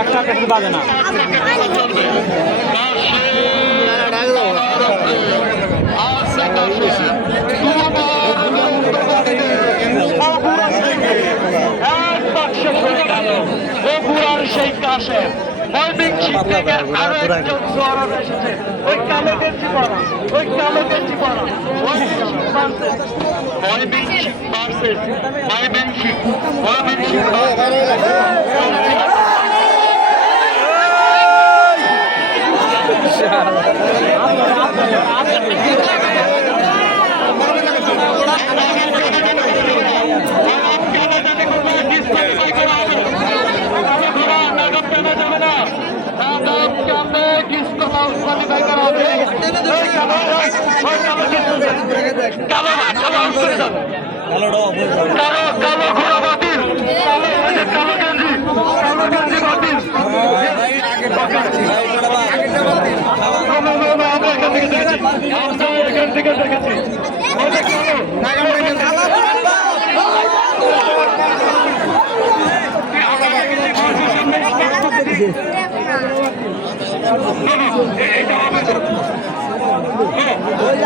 একটা পেটে বাজে না সেই কাশেম ময়মনসিং থেকে আরও একজন জোয়ার এসেছে ওই কালো গেঞ্জি পরা ওই কালো গেঞ্জি পরা ময়মনসিং ভার্সেস ময়মনসিং ময়মনসিং কালো কালো কালো ঘোড়া বাতিল কালো ওই যে কালো গেঞ্জি কালো গেঞ্জি বাতিল আমরা এখান থেকে দেখেছি আমরা এখান ওই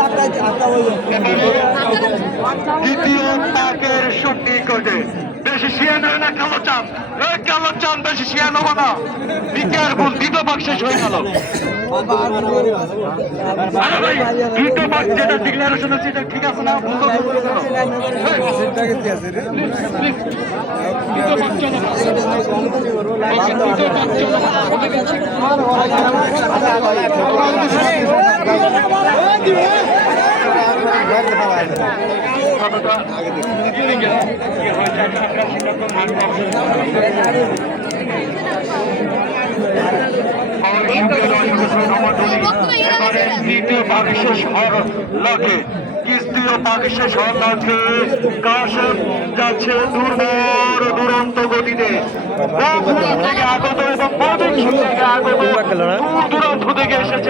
দ্বিতীয় পাকের সঙ্গী করে বেশি শিয়া নয় না কালো চান এই কালো চান বেশি শিয়া নেব না বি কেয়ারফুল দ্বিতীয় পাক শেষ হয়ে গেল আরে ভাই দ্বিতীয় পাক যেটা ডিক্লারেশন হচ্ছে এটা ঠিক আছে না ভুল তো ভুল দ্বিতীয় পাক চলো। দ্বিতীয় ভাগ শেষ হওয়ার লক্ষ্যে তৃতীয় ভাগ যাচ্ছে দুর্বর দুরন্ত গতিতে আগত এবং থেকে আগত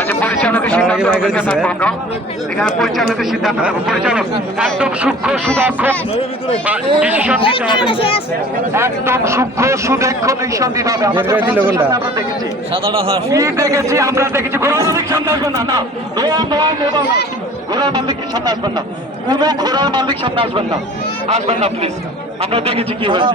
আচ্ছা পরিচালকের সিদ্ধান্ত এখানে পরিচালকের সিদ্ধান্ত থাকব পরিচালক একদম সূক্ষ্ম সুদক্ষ। ডিসিশন দিতে হবে। একদম সূক্ষ্ম সুদক্ষ ডিসিশন দিতে হবে? আমরা দেখেছি। কি দেখেছি? আমরা দেখেছি মালিক সামনে আসবেন না না। নো নো নো ঘোড়ার মালিক সামনে আসবেন না। কোনো ঘোড়ার মালিক সামনে আসবেন না। আসবেন না প্লিজ আমরা দেখেছি কি হয়েছে?